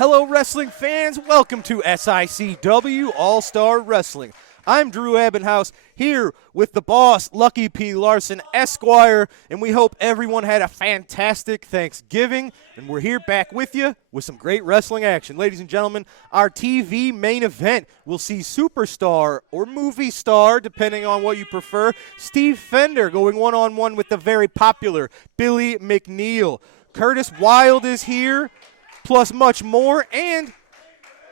Hello, wrestling fans. Welcome to SICW All-Star Wrestling. I'm Drew Abbenhouse here with the boss, Lucky P. Larson, Esquire, and we hope everyone had a fantastic Thanksgiving, and we're here back with you with some great wrestling action. Ladies and gentlemen, our TV main event will see superstar or movie star, depending on what you prefer, Steve Fender going one-on-one with the very popular Billy McNeil. Curtis Wilde is here, plus much more, and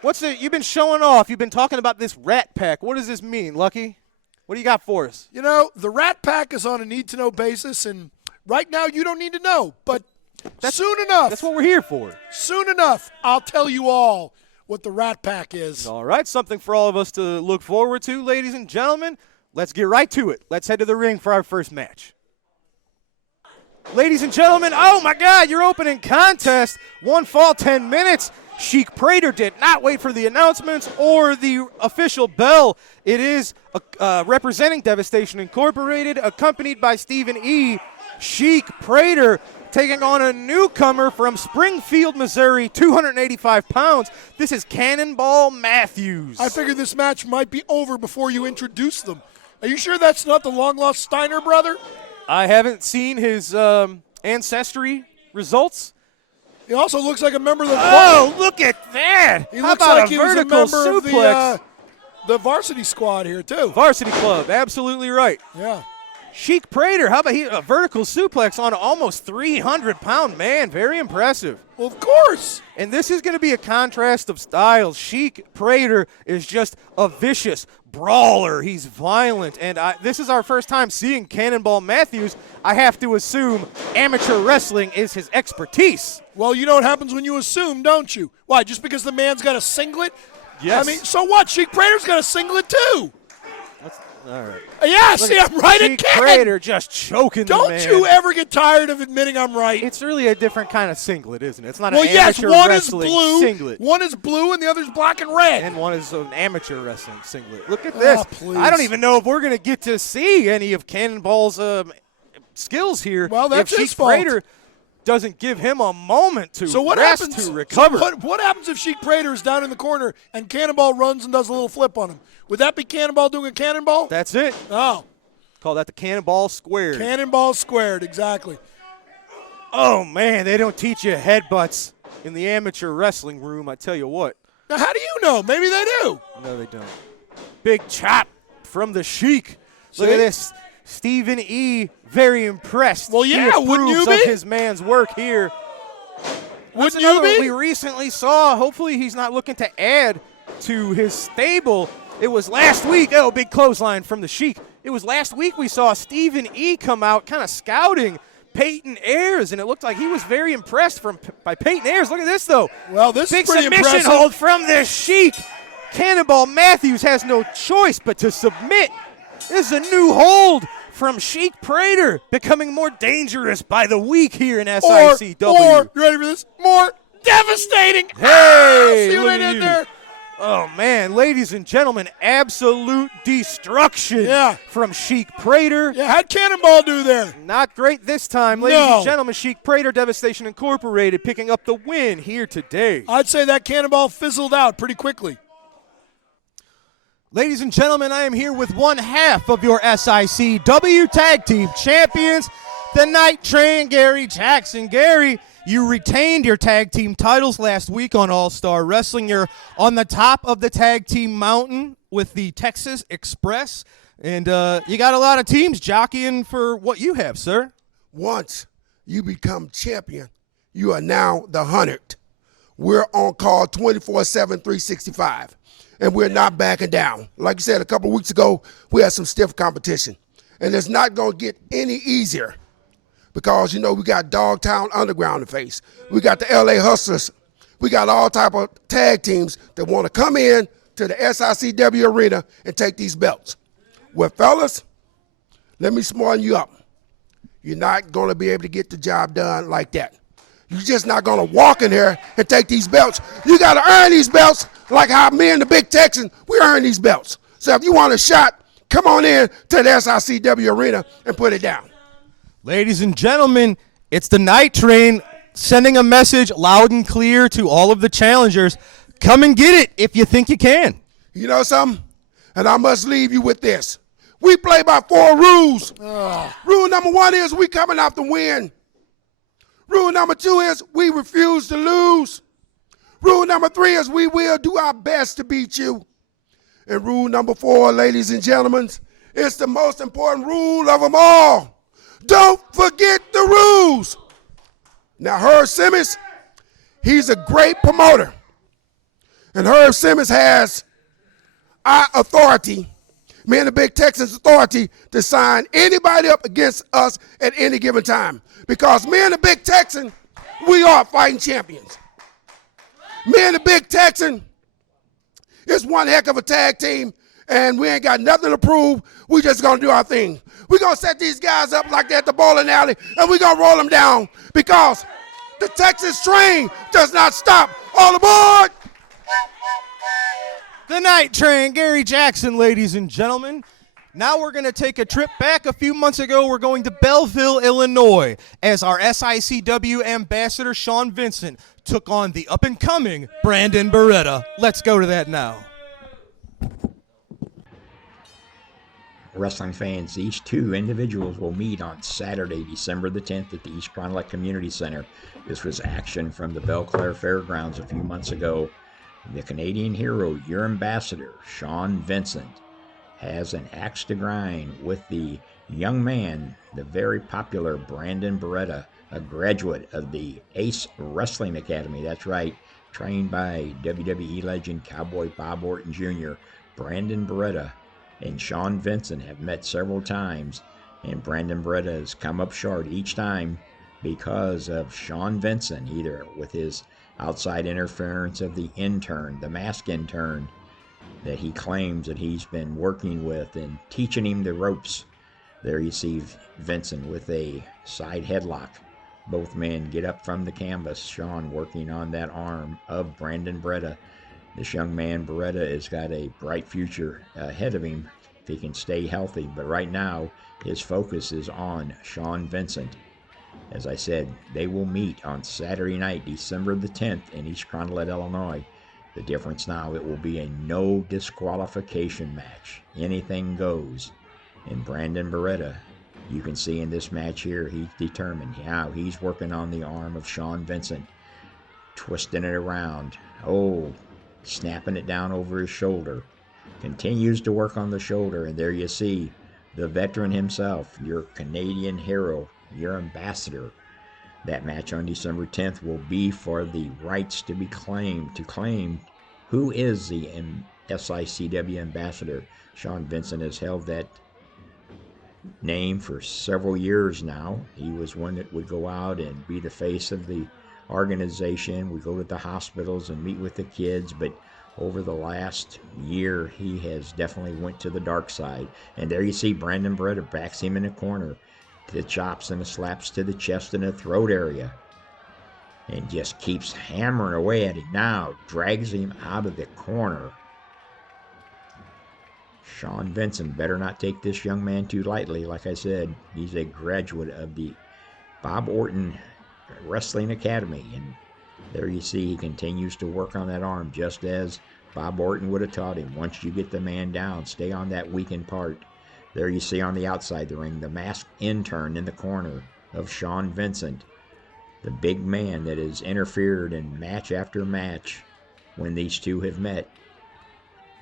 you've been showing off. You've been talking about this Rat Pack. What does this mean, Lucky? What do you got for us? You know, the Rat Pack is on a need-to-know basis, and right now you don't need to know, but soon enough. That's what we're here for. Soon enough, I'll tell you all what the Rat Pack is. All right, something for all of us to look forward to, ladies and gentlemen. Let's get right to it. Let's head to the ring for our first match. Ladies and gentlemen, oh my God, your opening contest. One fall, 10 minutes. Sheik Prater did not wait for the announcements or the official bell. It is representing Devastation Incorporated, accompanied by Stephen E. Sheik Prater taking on a newcomer from Springfield, Missouri, 285 pounds. This is Cannonball Matthews. I figured this match might be over before you introduce them. Are you sure that's not the long-lost Steiner brother? I haven't seen his ancestry results. He also looks like a member of the... Oh, look at that! He How looks about like a he was a vertical member suplex? of the varsity squad here, too. Varsity Club, absolutely right. Yeah. Sheik Prater, how about a vertical suplex on an almost 300-pound man? Very impressive. Well, of course. And this is going to be a contrast of styles. Sheik Prater is just a vicious brawler. He's violent. And this is our first time seeing Cannonball Matthews. I have to assume amateur wrestling is his expertise. Well, you know what happens when you assume, don't you? Why, just because the man's got a singlet? Yes. I mean, so what? Sheik Prater's got a singlet, too. All right. Yeah, see, I'm right Sheik again. Prater just choking the man. Don't you ever get tired of admitting I'm right. It's really a different kind of singlet, isn't it? It's not well, an yes, amateur one is wrestling blue, singlet. one is blue, and the other's black and red. And one is an amateur wrestling singlet. Look at this. Please. I don't even know if we're going to get to see any of Cannonball's skills here. Well, that's if his Sheik fault. Prater doesn't give him a moment to rest, to recover. So what happens if Sheik Prater is down in the corner and Cannonball runs and does a little flip on him? Would that be Cannonball doing a cannonball? That's it. Oh. Call that the Cannonball Squared. Cannonball squared, exactly. Oh, man, they don't teach you headbutts in the amateur wrestling room, I tell you what. Now, how do you know? Maybe they do. No, they don't. Big chop from the Sheik. Look See? at this. Stephen E. very impressed. Well, yeah, he wouldn't you approves of be? his man's work here. That's Wouldn't you another be? one we recently saw. Hopefully he's not looking to add to his stable. It was last week. Oh, big clothesline from the Sheik. It was last week we saw Stephen E. come out kind of scouting Peyton Ayers, and it looked like he was very impressed by Peyton Ayers. Look at this, though. Well, this big is pretty submission impressive. hold from the Sheik. Cannonball Matthews has no choice but to submit. This is a new hold from Sheik Prater, becoming more dangerous by the week here in SICW. Or, you ready for this? More devastating. Hey, see what look I at did you. there? Oh, man, ladies and gentlemen, absolute destruction from Sheik Prater. Yeah, how'd Cannonball do there? Not great this time. Ladies No. and gentlemen, Sheik Prater, Devastation Incorporated, picking up the win here today. I'd say that Cannonball fizzled out pretty quickly. Ladies and gentlemen, I am here with one half of your SICW Tag Team Champions, the Night Train, Gary Jackson. Gary, you retained your tag team titles last week on All-Star Wrestling. You're on the top of the tag team mountain with the Texas Express, and you got a lot of teams jockeying for what you have, sir. Once you become champion, you are now the 100th. We're on call 24/7, 365. And we're not backing down. Like you said a couple weeks ago, we had some stiff competition. And it's not going to get any easier because, you know, we got Dogtown Underground to face. We got the LA Hustlers. We got all type of tag teams that want to come in to the SICW arena and take these belts. Well, fellas, let me smarten you up. You're not going to be able to get the job done like that. You're just not going to walk in here and take these belts. You got to earn these belts like how me and the Big Texan, we earn these belts. So if you want a shot, come on in to the SICW arena and put it down. Ladies and gentlemen, it's the Night Train sending a message loud and clear to all of the challengers. Come and get it if you think you can. You know something? And I must leave you with this. We play by 4 rules. Rule number 1 is we coming out to win. Rule number 2 is we refuse to lose. Rule number 3 is we will do our best to beat you. And rule number 4, ladies and gentlemen, it's the most important rule of them all. Don't forget the rules. Now, Herb Simmons, he's a great promoter. And Herb Simmons has our authority, me and the Big Texans authority, to sign anybody up against us at any given time. Because me and the Big Texan, we are fighting champions. Me and the Big Texan is one heck of a tag team, and we ain't got nothing to prove. We just gonna do our thing. We're gonna set these guys up like they're at the bowling alley, and we're gonna roll them down because the Texas train does not stop. All aboard! The Night Train, Gary Jackson, ladies and gentlemen. Now we're going to take a trip back. A few months ago, we're going to Belleville, Illinois, as our SICW ambassador, Sean Vincent, took on the up-and-coming Brandon Beretta. Let's go to that now. Wrestling fans, these 2 individuals will meet on Saturday, December the 10th at the East Fond du Lac Community Center. This was action from the Belle Claire Fairgrounds a few months ago. The Canadian hero, your ambassador, Sean Vincent, has an axe to grind with the young man, the very popular Brandon Beretta, a graduate of the Ace Wrestling Academy. That's right, trained by WWE legend Cowboy Bob Orton Jr. Brandon Beretta and Sean Vincent have met several times, and Brandon Beretta has come up short each time because of Sean Vincent, either with his outside interference of the intern, the masked intern, that he claims that he's been working with and teaching him the ropes. There you see Vincent with a side headlock. Both men get up from the canvas. Sean working on that arm of Brandon Beretta. This young man, Beretta, has got a bright future ahead of him if he can stay healthy. But right now, his focus is on Sean Vincent. As I said, they will meet on Saturday night, December the 10th in East Carondelet, Illinois. The difference now, it will be a no disqualification match. Anything goes. And Brandon Beretta, you can see in this match here, he's determined how he's working on the arm of Sean Vincent, twisting it around. Oh, snapping it down over his shoulder. Continues to work on the shoulder, and there you see the veteran himself, your Canadian hero, your ambassador. That match on December 10th will be for the rights to be claimed, to claim who is the SICW ambassador. Sean Vincent has held that name for several years now. He was one that would go out and be the face of the organization. We go to the hospitals and meet with the kids, but over the last year, he has definitely went to the dark side. And there you see Brandon Beretta backs him in the corner. The chops and the slaps to the chest and the throat area. And just keeps hammering away at him now. Drags him out of the corner. Sean Vincent better not take this young man too lightly. Like I said, he's a graduate of the Bob Orton Wrestling Academy. And there you see he continues to work on that arm just as Bob Orton would have taught him. Once you get the man down, stay on that weakened part. There you see on the outside of the ring, the masked intern in the corner of Sean Vincent, the big man that has interfered in match after match when these two have met.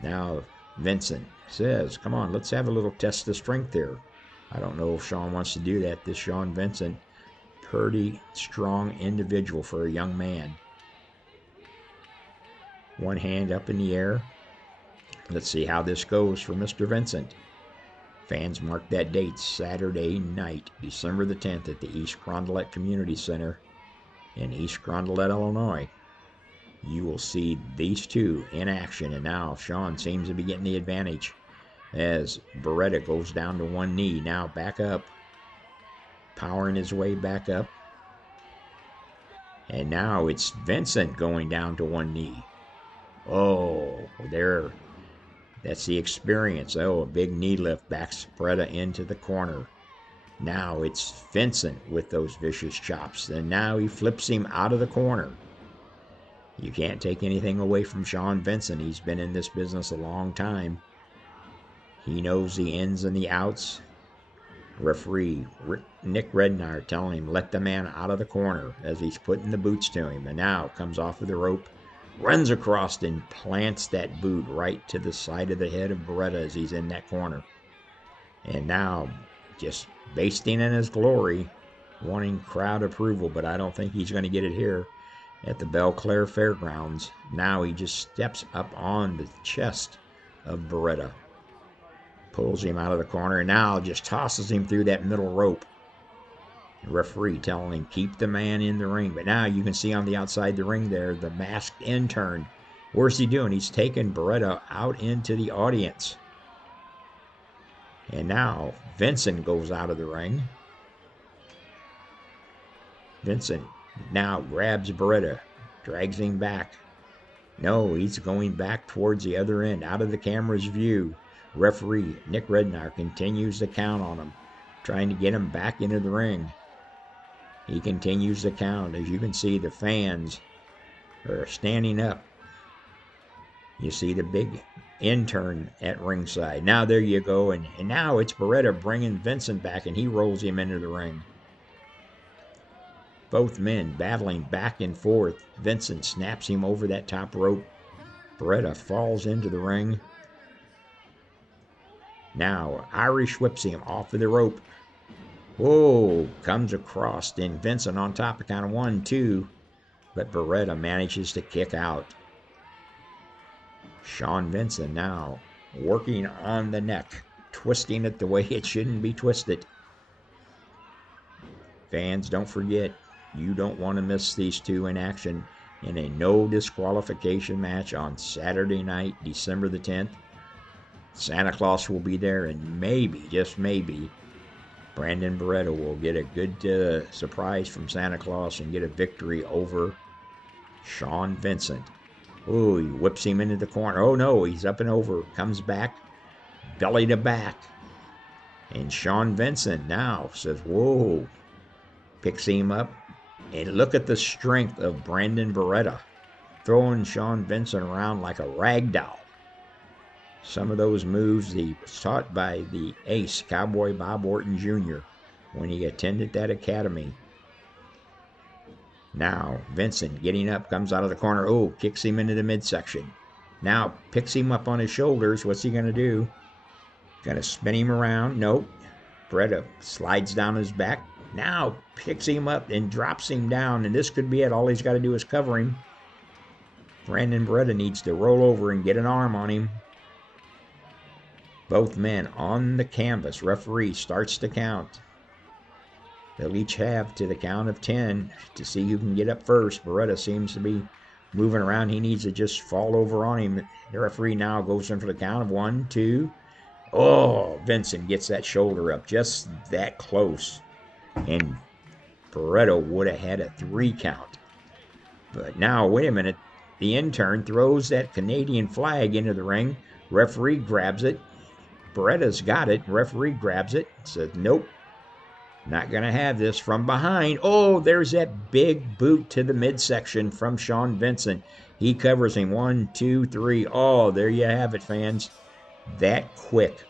Now Vincent says, come on, let's have a little test of strength here. I don't know if Sean wants to do that. This Sean Vincent, pretty strong individual for a young man. One hand up in the air. Let's see how this goes for Mr. Vincent. Fans, mark that date, Saturday night, December the 10th at the East Carondelet Community Center in East Carondelet, Illinois. You will see these two in action, and now Sean seems to be getting the advantage as Beretta goes down to one knee. Now back up, powering his way back up. And now it's Vincent going down to one knee. Oh, there. That's the experience. Oh, a big knee lift backs Beretta into the corner. Now it's Vincent with those vicious chops. And now he flips him out of the corner. You can't take anything away from Sean Vincent. He's been in this business a long time. He knows the ins and the outs. Referee Nick Rednar telling him, let the man out of the corner as he's putting the boots to him. And now comes off of the rope, runs across and plants that boot right to the side of the head of Beretta as he's in that corner. And now just basting in his glory, wanting crowd approval, but I don't think he's going to get it here at the Belle Claire Fairgrounds. Now he just steps up on the chest of Beretta, pulls him out of the corner, and now just tosses him through that middle rope. The referee telling him, keep the man in the ring. But now you can see on the outside the ring there, the masked intern. Where's he doing? He's taking Beretta out into the audience. And now Vincent goes out of the ring. Vincent now grabs Beretta, drags him back. No, he's going back towards the other end, out of the camera's view. Referee Nick Rednar continues to count on him, trying to get him back into the ring. He continues to count. As you can see, the fans are standing up. You see the big intern at ringside. Now there you go, and now it's Beretta bringing Vincent back, and he rolls him into the ring. Both men battling back and forth. Vincent snaps him over that top rope. Beretta falls into the ring. Now Irish whips him off of the rope. Whoa, comes across. Then Vincent on top of count of 1, 2. But Beretta manages to kick out. Sean Vincent now working on the neck, twisting it the way it shouldn't be twisted. Fans, don't forget, you don't want to miss these two in action in a no disqualification match on Saturday night, December the 10th. Santa Claus will be there, and maybe, just maybe, Brandon Beretta will get a good surprise from Santa Claus and get a victory over Sean Vincent. Oh, he whips him into the corner. Oh no, he's up and over. Comes back, belly to back. And Sean Vincent now says, whoa. Picks him up. And look at the strength of Brandon Beretta, throwing Sean Vincent around like a rag doll. Some of those moves he was taught by the ace, Cowboy Bob Orton Jr., when he attended that academy. Now, Vincent getting up, comes out of the corner. Oh, kicks him into the midsection. Now, picks him up on his shoulders. What's he going to do? Going to spin him around? Nope. Beretta slides down his back. Now, picks him up and drops him down. And this could be it. All he's got to do is cover him. Brandon Beretta needs to roll over and get an arm on him. Both men on the canvas. Referee starts to count. They'll each have to the count of 10 to see who can get up first. Beretta seems to be moving around. He needs to just fall over on him. The referee now goes in for the count of 1, 2. Oh, Vincent gets that shoulder up just that close. And Beretta would have had a 3 count. But now, wait a minute. The intern throws that Canadian flag into the ring. Referee grabs it. Beretta's got it. Referee grabs it. Says, nope. Not going to have this. From behind. Oh, there's that big boot to the midsection from Sean Vincent. He covers him. 1, 2, 3. Oh, there you have it, fans. That quick.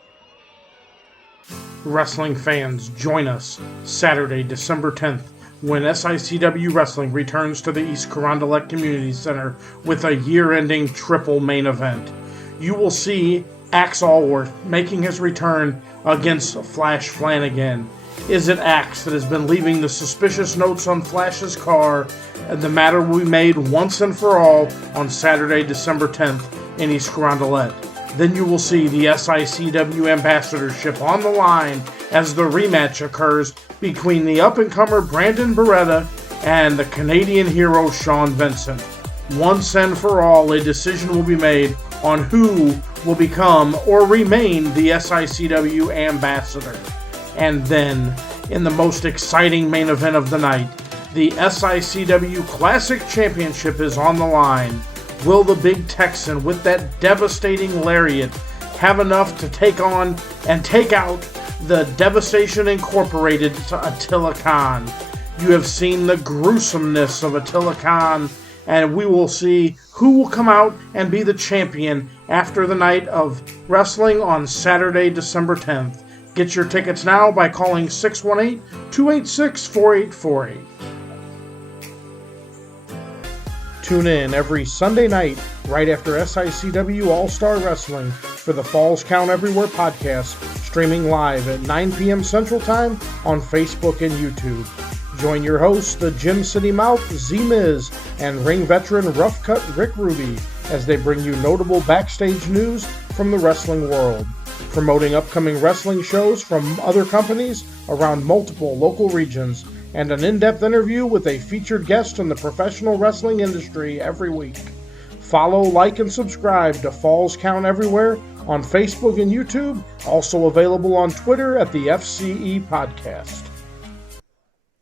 Wrestling fans, join us Saturday, December 10th, when SICW Wrestling returns to the East Carondelet Community Center with a year-ending triple main event. You will see Axe Allworth making his return against Flash Flanagan. Is it Axe that has been leaving the suspicious notes on Flash's car, and the matter will be made once and for all on Saturday, December 10th in East Carondelet? Then you will see the SICW ambassadorship on the line as the rematch occurs between the up-and-comer Brandon Beretta and the Canadian hero Sean Vincent. Once and for all, a decision will be made on who will become or remain the SICW ambassador. And then, in the most exciting main event of the night, the SICW Classic Championship is on the line. Will the Big Texan, with that devastating lariat, have enough to take on and take out the Devastation Incorporated to Attila Khan. You have seen the gruesomeness of Attila Khan, and we will see who will come out and be the champion after the night of wrestling on Saturday, December 10th. Get your tickets now by calling 618-286-4848. Tune in every Sunday night right after SICW All-Star Wrestling for the Falls Count Everywhere podcast, streaming live at 9 p.m. Central Time on Facebook and YouTube. Join your hosts, the Gym City Mouth, Z-Miz, and ring veteran Rough Cut Rick Ruby as they bring you notable backstage news from the wrestling world, promoting upcoming wrestling shows from other companies around multiple local regions, and an in-depth interview with a featured guest in the professional wrestling industry every week. Follow, like, and subscribe to Falls Count Everywhere on Facebook and YouTube, also available on Twitter at the FCE Podcast.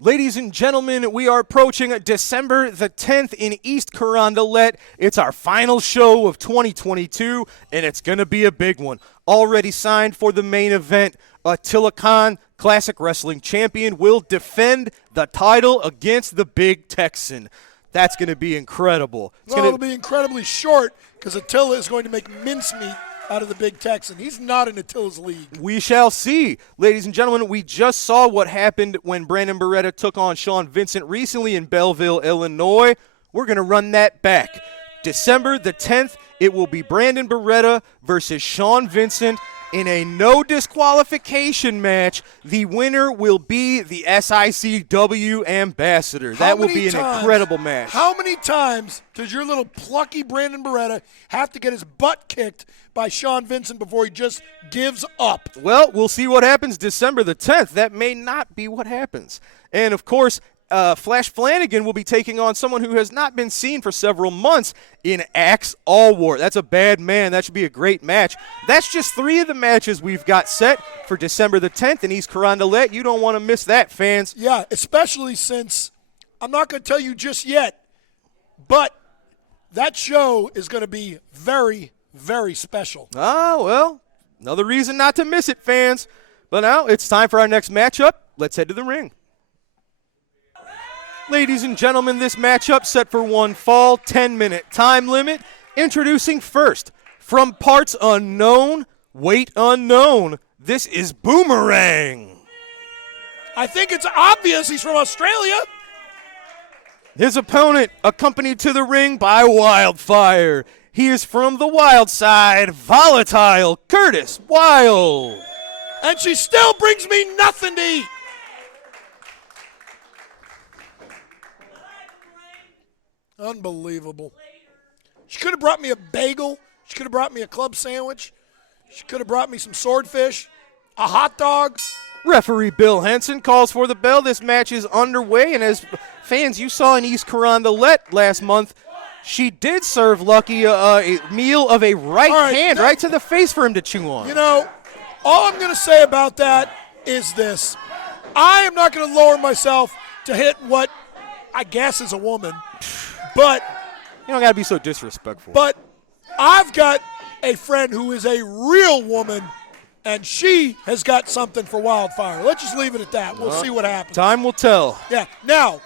Ladies and gentlemen, we are approaching December the 10th in East Carondelet. It's our final show of 2022, and it's going to be a big one. Already signed for the main event, Attila Khan, Classic Wrestling Champion, will defend the title against the Big Texan. That's going to be incredible. It'll be incredibly short because Attila is going to make mincemeat out of the Big Texan. He's not in Attila's league. We shall see. Ladies and gentlemen, we just saw what happened when Brandon Beretta took on Sean Vincent recently in Belleville, Illinois. We're going to run that back. December the 10th, it will be Brandon Beretta versus Sean Vincent in a no disqualification match. The winner will be the SICW ambassador. That will be an incredible match. How many times does your little plucky Brandon Beretta have to get his butt kicked by Sean Vincent before he just gives up? Well, we'll see what happens December the 10th. That may not be what happens. And, of course, Flash Flanagan will be taking on someone who has not been seen for several months in Axe Allwar. That's a bad man. That should be a great match. That's just 3 of the matches we've got set for December the 10th in East Carondelet. You don't want to miss that, fans. Yeah, especially since I'm not going to tell you just yet, but that show is going to be very, very special. Oh, well, another reason not to miss it, fans. But now it's time for our next matchup. Let's head to the ring. Ladies and gentlemen, this matchup set for one fall, 10-minute time limit. Introducing first, from parts unknown, weight unknown, this is Boomerang. I think it's obvious he's from Australia. His opponent, accompanied to the ring by Wildfire. He is from the wild side, Volatile Curtis Wild. And she still brings me nothing to eat. Unbelievable. She could have brought me a bagel. She could have brought me a club sandwich. She could have brought me some swordfish, a hot dog. Referee Bill Henson calls for the bell. This match is underway, and as fans, you saw in East Carondelet last month, she did serve Lucky a meal of a right hand right to the face for him to chew on. You know, all I'm going to say about that is this. I am not going to lower myself to hit what I guess is a woman. But you don't got to be so disrespectful. But I've got a friend who is a real woman, and she has got something for Wildfire. Let's just leave it at that. We'll see what happens. Time will tell. Yeah. Now,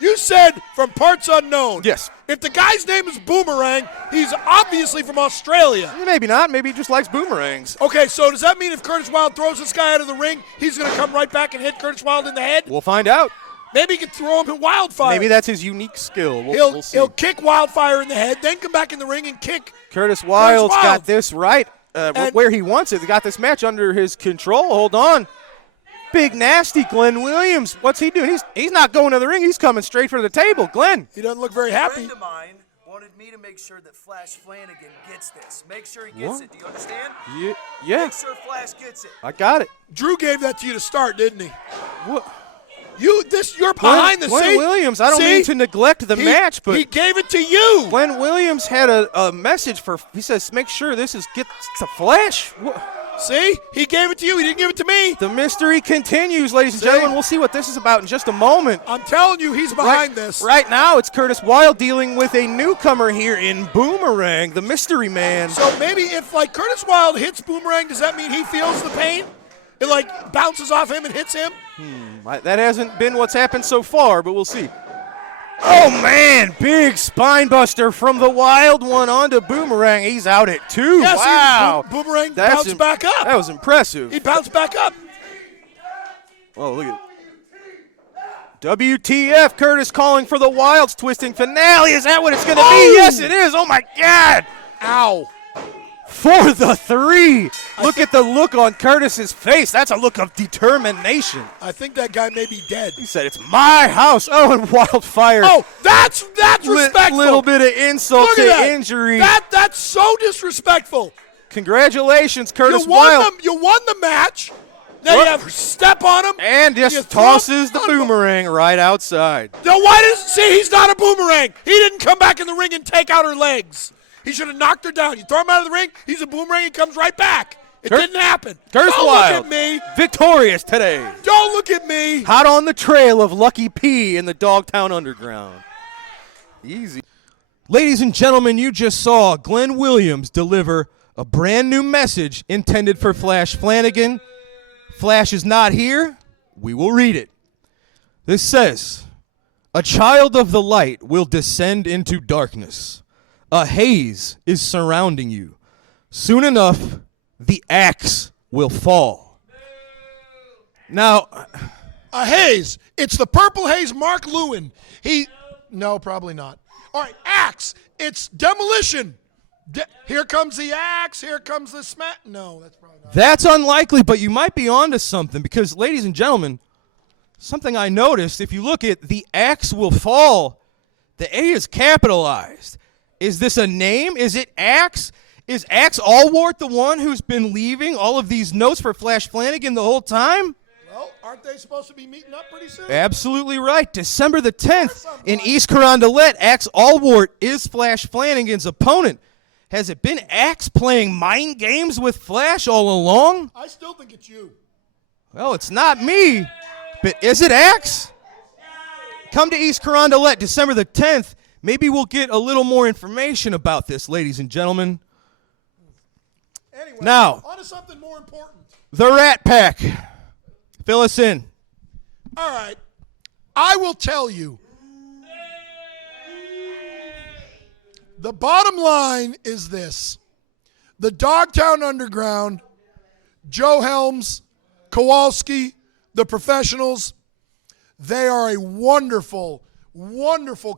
you said from parts unknown. Yes. If the guy's name is Boomerang, he's obviously from Australia. Maybe not. Maybe he just likes boomerangs. Okay, so does that mean if Curtis Wild throws this guy out of the ring, he's going to come right back and hit Curtis Wild in the head? We'll find out. Maybe he can throw him in Wildfire. Maybe that's his unique skill. We'll see. He'll kick Wildfire in the head, then come back in the ring and kick Curtis Wild's got this right where he wants it. He got this match under his control. Hold on. Big nasty Glenn Williams. What's he doing? He's not going to the ring. He's coming straight for the table. Glenn. He doesn't look very happy. A friend of mine wanted me to make sure that Flash Flanagan gets this. Make sure he gets it. Do you understand? Yeah. Make sure Flash gets it. I got it. Drew gave that to you to start, didn't he? What? You're behind the scenes. Glenn Williams, I don't mean to neglect the match, but he gave it to you. Glenn Williams had a message he says, make sure this gets to Flash. See? He gave it to you. He didn't give it to me. The mystery continues, ladies and gentlemen. We'll see what this is about in just a moment. I'm telling you, he's behind this. Right now, it's Curtis Wild dealing with a newcomer here in Boomerang, the mystery man. So maybe if, Curtis Wild hits Boomerang, does that mean he feels the pain? It like bounces off him and hits him. That hasn't been what's happened so far, but we'll see. Oh, man, big spine buster from the Wild One onto Boomerang. He's out at 2. Yeah, wow. see, Boomerang bounced back up. That was impressive. He bounced back up. Oh, look at WTF, Curtis calling for the Wild's twisting finale. Is that what it's going to be? Yes, it is. Oh, my God. Ow. For the 3. Look at the look on Curtis's face. That's a look of determination. I think that guy may be dead. He said, it's my house. Oh, and Wildfire. Oh, that's respectful. Little bit of insult Look to at that. injury. That's so disrespectful. Congratulations, Curtis You Wild. won the match. Now you have to step on him. And just tosses the boomerang right outside. Now why does he's not a boomerang. He didn't come back in the ring and take out her legs. He should have knocked her down. You throw him out of the ring, he's a boomerang, he comes right back. It didn't happen. Curtis Don't Wild, look at me. victorious today. Don't look at me. Hot on the trail of Lucky P in the Dogtown Underground. Easy. Ladies and gentlemen, you just saw Glenn Williams deliver a brand new message intended for Flash Flanagan. Flash is not here. We will read it. This says, a child of the light will descend into darkness. A haze is surrounding you. Soon enough, the axe will fall. Now, A haze. It's the purple haze Mark Lewin. No, probably not. All right, axe. It's demolition. Here comes the axe. Here comes the smack. No, that's probably not. that's unlikely, but you might be onto something because, ladies and gentlemen, something I noticed, if you look at the axe will fall, the A is capitalized. Is this a name? Is it Axe? Is Axe Allwart the one who's been leaving all of these notes for Flash Flanagan the whole time? Well, aren't they supposed to be meeting up pretty soon? Absolutely right. December the 10th in East Carondelet, Axe Allwart is Flash Flanagan's opponent. Has it been Axe playing mind games with Flash all along? I still think it's you. Well, it's not me, but is it Axe? Come to East Carondelet December the 10th. Maybe we'll get a little more information about this, ladies and gentlemen. Anyway, now, on to something more important. The Rat Pack. Fill us in. All right. I will tell you. The bottom line is this. The Dogtown Underground, Joe Helms, Kowalski, the professionals, they are a wonderful,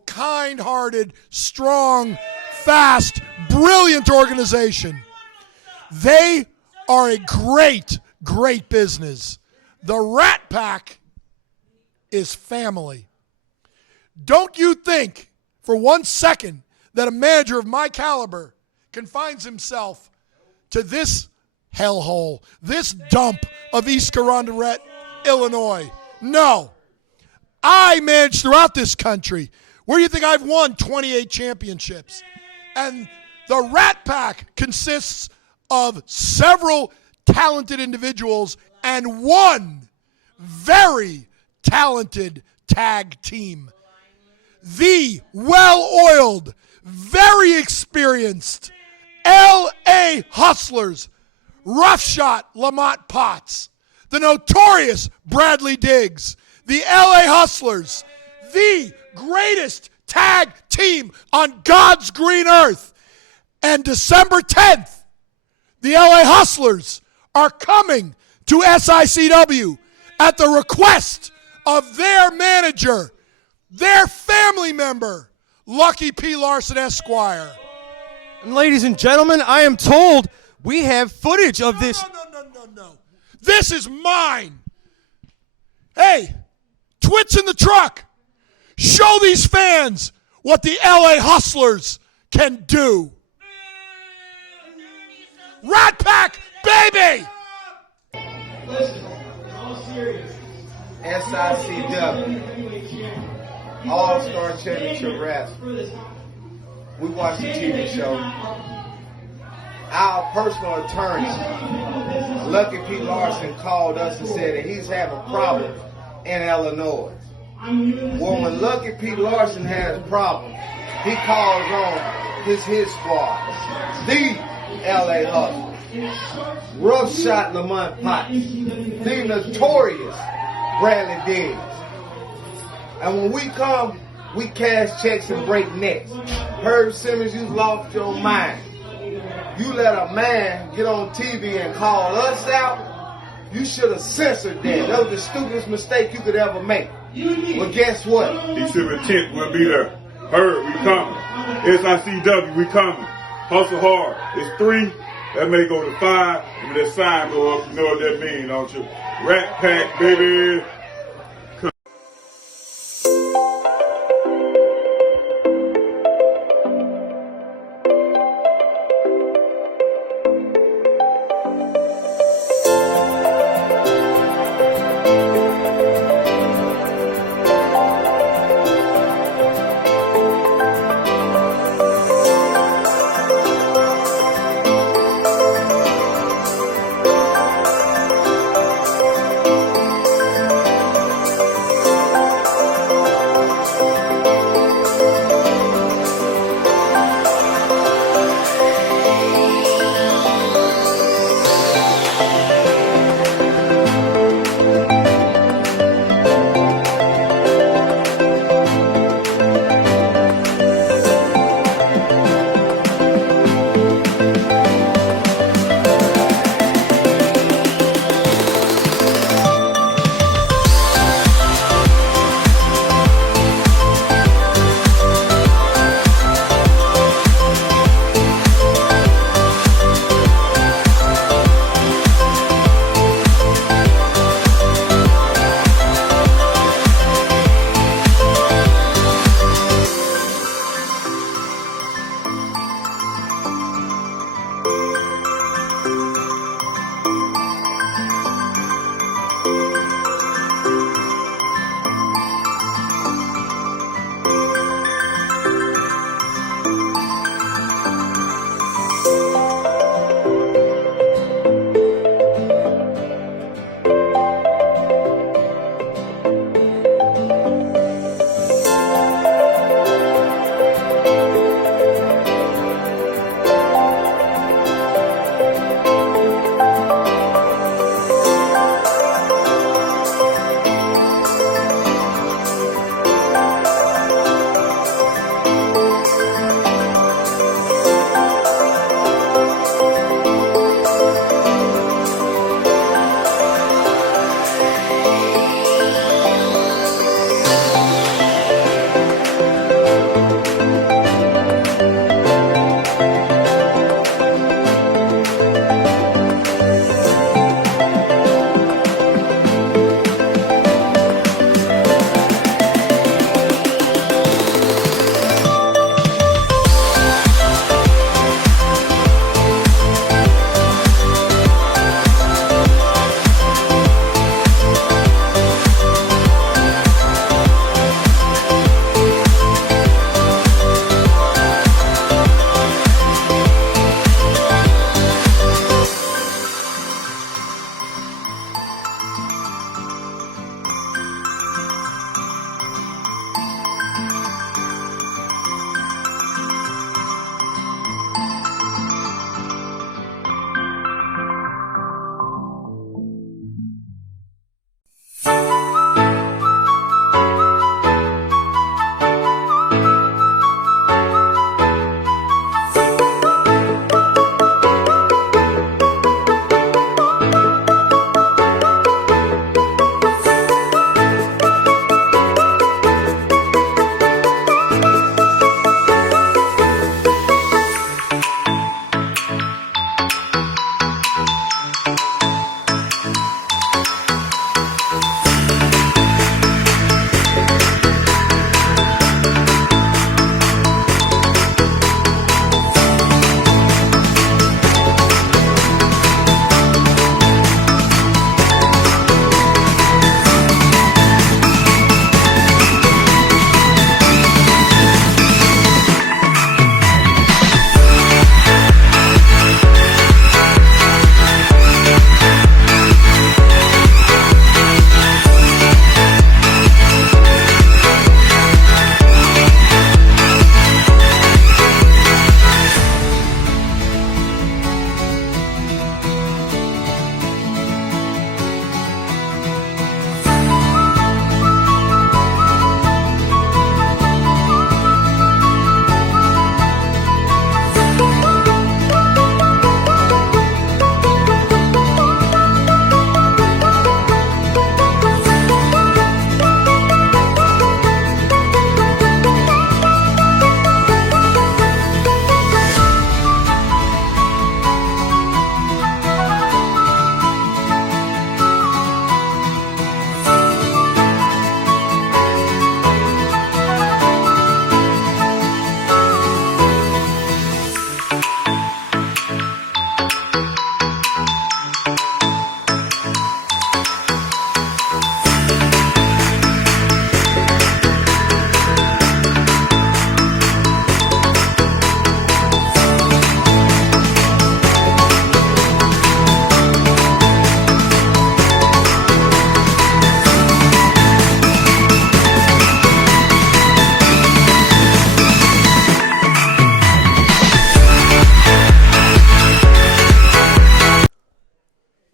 kind-hearted, strong, fast, brilliant organization. They are a great business. The Rat Pack is family. Don't you think for 1 second that a manager of my caliber confines himself to this hellhole, this dump of East Carondelet, Illinois. No. I manage throughout this country. Where do you think I've won 28 championships? And the Rat Pack consists of several talented individuals and one very talented tag team. The well-oiled, very experienced L.A. Hustlers, Roughshot Lamont Potts, the notorious Bradley Diggs, the L.A. Hustlers, the greatest tag team on God's green earth. And December 10th, the L.A. Hustlers are coming to SICW at the request of their manager, their family member, Lucky P. Larson, Esquire. And ladies and gentlemen, I am told we have footage of this. No. This is mine. Hey, twits in the truck. Show these fans what the LA Hustlers can do. Rat Pack, baby! Listen, all serious. SICW, All-Star Championship Wrestling. We watched the TV show. Our personal attorney, Lucky P. Larson, called us and said that he's having problems in Illinois. Well, when Lucky P. Larson has problems, he calls on his squad, the L.A. Hustlers. Rough Shot Lamont Potts, the notorious Bradley Diggs. And when we come, we cash checks and break necks. Herb Simmons, you lost your mind. You let a man get on TV and call us out, you should have censored that. That was the stupidest mistake you could ever make. But guess what? December 10th, we'll be there. Herb, we coming. SICW, we coming. Hustle hard. It's 3. That may go to 5. When that sign go up, you know what that means, don't you? Rat Pack, baby.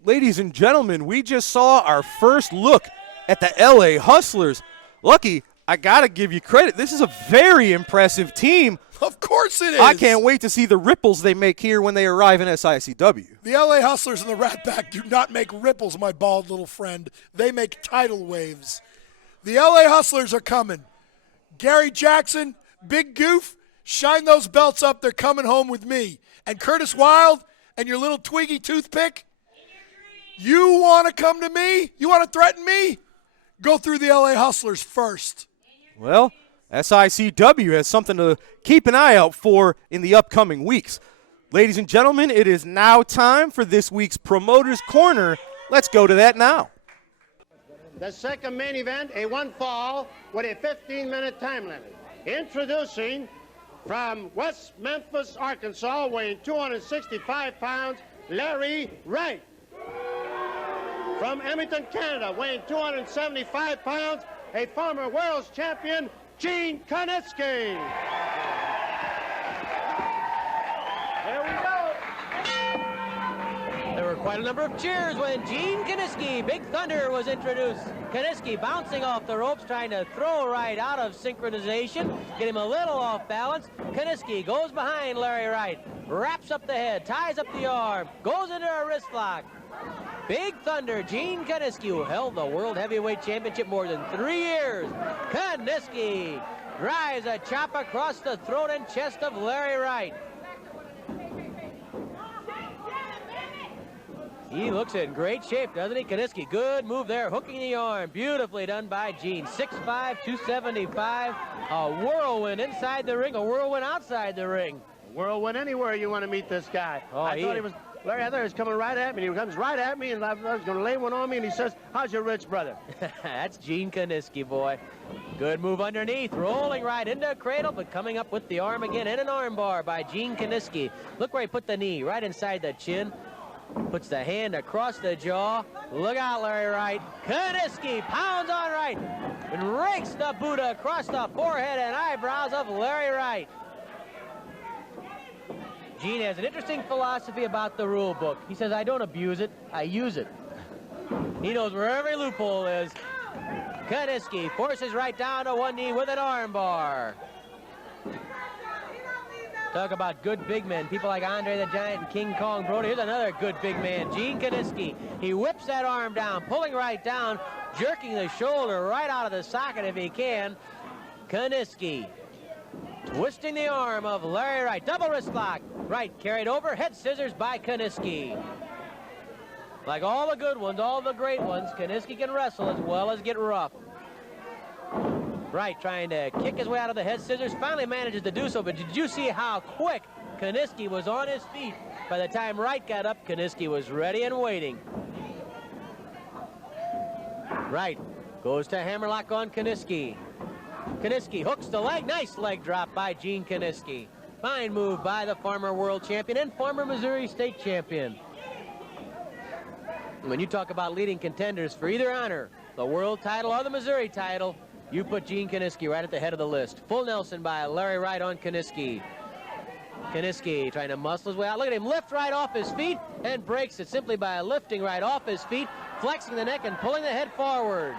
ladies and gentlemen, we just saw our first look at the LA Hustlers. Lucky, I got to give you credit. This is a very impressive team. Of course it is. I can't wait to see the ripples they make here when they arrive in SICW. The LA Hustlers and the Rat Pack do not make ripples, my bald little friend. They make tidal waves. The LA Hustlers are coming. Gary Jackson, Big Goof, shine those belts up. They're coming home with me. And Curtis Wild and your little Twiggy toothpick, you want to come to me? You want to threaten me? Go through the LA Hustlers first. Well, SICW has something to keep an eye out for in the upcoming weeks. Ladies and gentlemen, it is now time for this week's Promoters Corner. Let's go to that now. The second main event, a one fall with a 15-minute time limit. Introducing from West Memphis, Arkansas, weighing 265 pounds, Larry Wright. From Edmonton, Canada, weighing 275 pounds, a former world's champion, Gene Konieczny. There we go. There were quite a number of cheers when Gene Konieczny, Big Thunder, was introduced. Konieczny bouncing off the ropes, trying to throw Wright out of synchronization, get him a little off balance. Konieczny goes behind Larry Wright, wraps up the head, ties up the arm, goes into a wrist lock. Big Thunder, Gene Konieczny, who held the World Heavyweight Championship more than 3 years. Konieczny drives a chop across the throat and chest of Larry Wright. He looks in great shape, doesn't he? Konieczny, good move there, hooking the arm. Beautifully done by Gene. 6'5", 275. A whirlwind inside the ring, a whirlwind outside the ring. Whirlwind anywhere you want to meet this guy. I thought he was... Larry, I thought he was coming right at me. He comes right at me, and I was going to lay one on me, and he says, how's your rich brother? That's Gene Konieczny, boy. Good move underneath, rolling right into a cradle, but coming up with the arm again, and an arm bar by Gene Konieczny. Look where he put the knee, right inside the chin. Puts the hand across the jaw. Look out, Larry Wright. Konieczny pounds on Wright and rakes the Buddha across the forehead and eyebrows of Larry Wright. Gene has an interesting philosophy about the rule book. He says, I don't abuse it, I use it. He knows where every loophole is. Konieczny forces Wright down to one knee with an arm bar. Talk about good big men, people like Andre the Giant and King Kong Brody. Here's another good big man, Gene Konieczny. He whips that arm down, pulling Wright down, jerking the shoulder right out of the socket if he can. Konieczny twisting the arm of Larry Wright. Double wrist lock. Wright carried over. Head scissors by Konieczny. Like all the good ones, all the great ones, Konieczny can wrestle as well as get rough. Wright trying to kick his way out of the head scissors. Finally manages to do so, but did you see how quick Konieczny was on his feet? By the time Wright got up, Konieczny was ready and waiting. Wright goes to hammerlock on Konieczny. Konieczny hooks the leg. Nice leg drop by Gene Konieczny. Fine move by the former world champion and former Missouri State champion. When you talk about leading contenders for either honor, the world title or the Missouri title, you put Gene Konieczny right at the head of the list. Full Nelson by Larry Wright on Konieczny. Konieczny trying to muscle his way out. Look at him lift right off his feet and breaks it simply by lifting right off his feet, flexing the neck and pulling the head forward.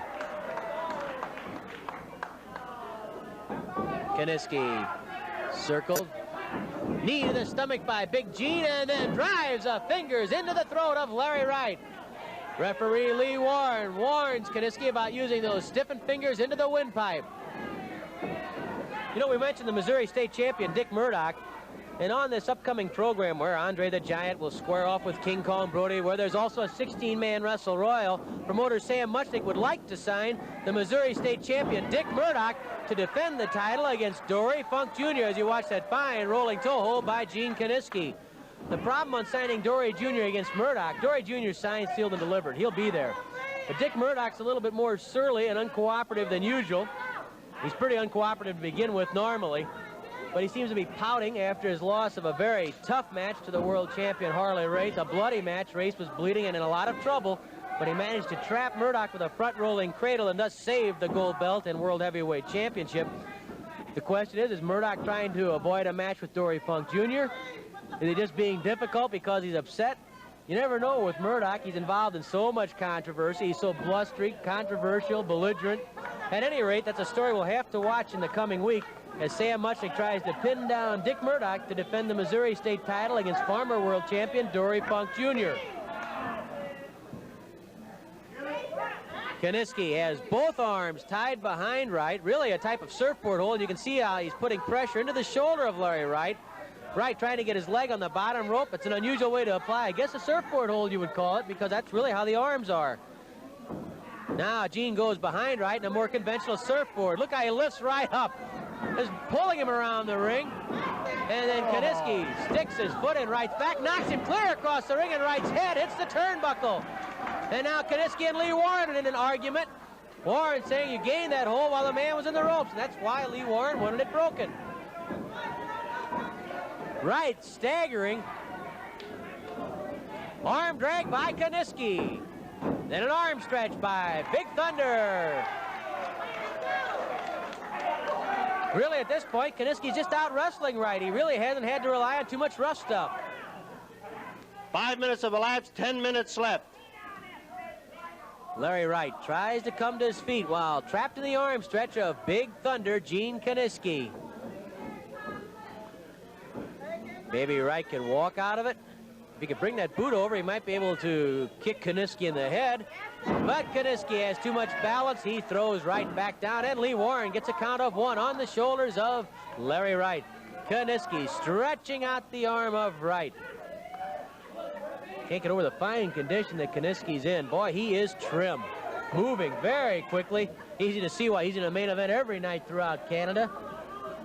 Konieczny circled. Knee to the stomach by Big Gene and then drives the fingers into the throat of Larry Wright. Referee Lee Warren warns Konieczny about using those stiffened fingers into the windpipe. You know, we mentioned the Missouri State champion Dick Murdoch, and on this upcoming program where Andre the Giant will square off with King Kong Brody, where there's also a 16-man Wrestle Royal, promoter Sam Muchnick would like to sign the Missouri State champion Dick Murdoch to defend the title against Dory Funk Jr. as you watch that fine rolling toe hold by Gene Konieczny. The problem on signing Dory Jr. against Murdoch, Dory Jr. signed, sealed, and delivered. He'll be there. But Dick Murdoch's a little bit more surly and uncooperative than usual. He's pretty uncooperative to begin with normally, but he seems to be pouting after his loss of a very tough match to the world champion Harley Race. A bloody match. Race was bleeding and in a lot of trouble, but he managed to trap Murdoch with a front-rolling cradle and thus saved the gold belt and World Heavyweight Championship. The question is Murdoch trying to avoid a match with Dory Funk Jr.? Is he just being difficult because he's upset? You never know with Murdoch. He's involved in so much controversy. He's so blustery, controversial, belligerent. At any rate, that's a story we'll have to watch in the coming week as Sam Muchnick tries to pin down Dick Murdoch to defend the Missouri State title against former world champion Dory Funk Jr. Kaniski has both arms tied behind Wright, really a type of surfboard hold. You can see how he's putting pressure into the shoulder of Larry Wright. Wright trying to get his leg on the bottom rope. It's an unusual way to apply, I guess, a surfboard hold you would call it, because that's really how the arms are. Now Gene goes behind Wright in a more conventional surfboard. Look how he lifts Wright up. Is pulling him around the ring. And then Kaniski sticks his foot in Wright's back, knocks him clear across the ring, and Wright's head hits the turnbuckle. And now Kaniski and Lee Warren are in an argument. Warren saying you gained that hold while the man was in the ropes, and that's why Lee Warren wanted it broken. Wright staggering. Arm drag by Kaniski. Then an arm stretch by Big Thunder. Really, at this point, Kaniski's just out wrestling Wright. He really hasn't had to rely on too much rough stuff. 5 minutes have elapsed, 10 minutes left. Larry Wright tries to come to his feet while trapped in the arm stretch of Big Thunder, Gene Kaniski. Maybe Wright can walk out of it. If he could bring that boot over, he might be able to kick Kaniski in the head. But Kaniski has too much balance. He throws Wright back down, and Lee Warren gets a count of 1 on the shoulders of Larry Wright. Kaniski stretching out the arm of Wright. Can't get over the fine condition that Kaniski's in. Boy, he is trim. Moving very quickly. Easy to see why he's in a main event every night throughout Canada.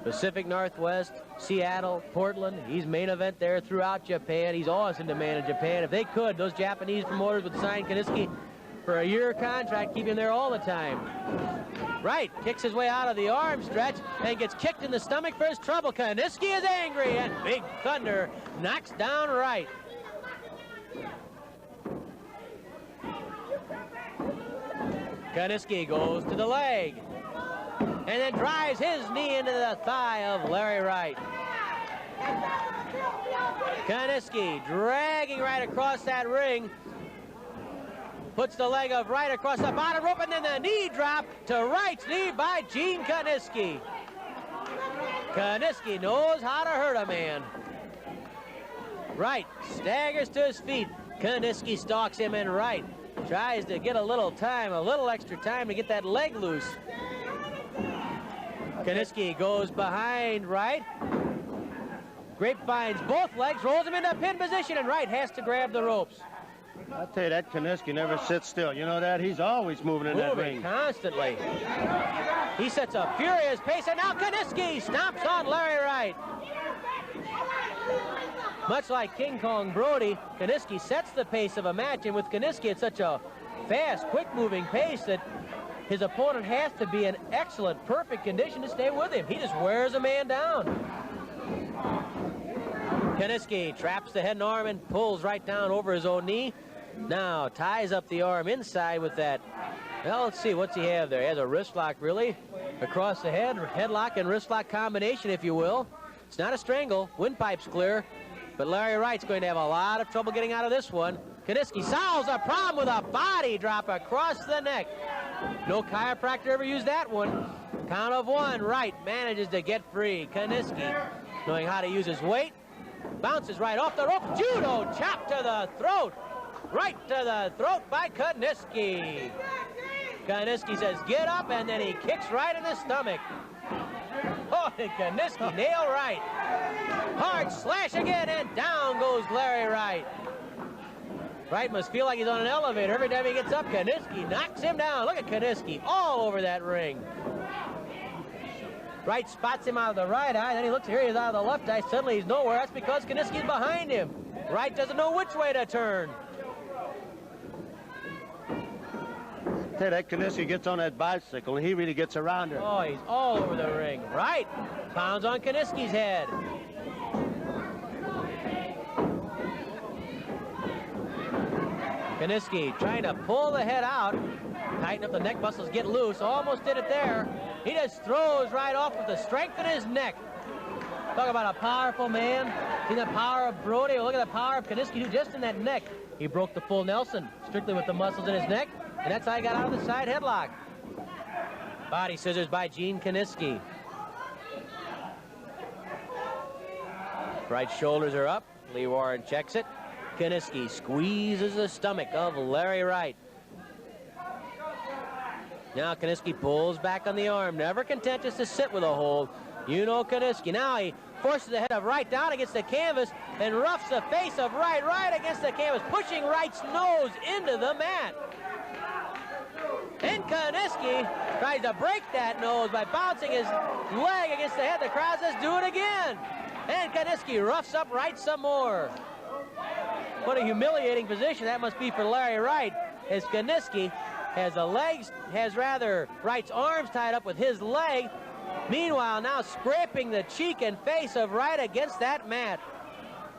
Pacific Northwest, Seattle, Portland. He's main event there throughout Japan. He's always in demand in Japan. If they could, those Japanese promoters would sign Kaniski for a year contract, keep him there all the time. Wright kicks his way out of the arm stretch and gets kicked in the stomach for his trouble. Kaniski is angry, and Big Thunder knocks down Wright. Kaniski goes to the leg and then drives his knee into the thigh of Larry Wright. Kaniski dragging Wright across that ring. Puts the leg of Wright across the bottom rope, and then the knee drop to Wright's knee by Gene Kaniski. Kaniski knows how to hurt a man. Wright staggers to his feet. Kaniski stalks him, and Wright tries to get a little extra time to get that leg loose. Kaniski goes behind Wright. Grapevines both legs, rolls him into a pin position, and Wright has to grab the ropes. I'll tell you, that Kaniski never sits still. You know that? He's always moving in that ring. Constantly. He sets a furious pace, and now Kaniski stomps on Larry Wright. Much like King Kong Brody, Kaniski sets the pace of a match, and with Kaniski, it's such a fast, quick-moving pace that his opponent has to be in excellent, perfect condition to stay with him. He just wears a man down. Kaniski traps the head and arm and pulls right down over his own knee. Now ties up the arm inside with that. Well, let's see, what's he have there? He has a wrist lock, really, across the head. Headlock and wrist lock combination, if you will. It's not a strangle. Windpipe's clear. But Larry Wright's going to have a lot of trouble getting out of this one. Kaniski solves the problem with a body drop across the neck. No chiropractor ever used that one. Count of 1. Wright manages to get free. Kaniski, knowing how to use his weight, bounces right off the rope. Judo chop to the throat. Right to the throat by Kaniski. Kaniski says, get up, and then he kicks Wright in the stomach. Oh, and Kaniski nail Wright. Hard slash again, and down goes Larry Wright. Wright must feel like he's on an elevator. Every time he gets up, Kaniski knocks him down. Look at Kaniski all over that ring. Wright spots him out of the right eye, then he looks here, he's out of the left eye. Suddenly he's nowhere. That's because Kaniski's behind him. Wright doesn't know which way to turn. Hey, that Kaniski gets on that bicycle, and he really gets around her. Oh, he's all over the ring. Wright pounds on Kaniski's head. Kaniski trying to pull the head out. Tighten up the neck muscles, get loose. Almost did it there. He just throws right off with the strength in his neck. Talk about a powerful man. See the power of Brody. Look at the power of Kaniski, who just in that neck. He broke the full Nelson, strictly with the muscles in his neck, and that's how he got out of the side headlock. Body scissors by Gene Kaniski. Right shoulders are up. Lee Warren checks it. Kaniski squeezes the stomach of Larry Wright. Now Kaniski pulls back on the arm, never content just to sit with a hold. You know Kaniski. Now he forces the head of Wright down against the canvas and roughs the face of Wright right against the canvas, pushing Wright's nose into the mat. And Kaniski tries to break that nose by bouncing his leg against the head. The crowd says, do it again. And Kaniski roughs up Wright some more. What a humiliating position that must be for Larry Wright, as Kaniski has Wright's arms tied up with his leg. Meanwhile, now scraping the cheek and face of Wright against that mat.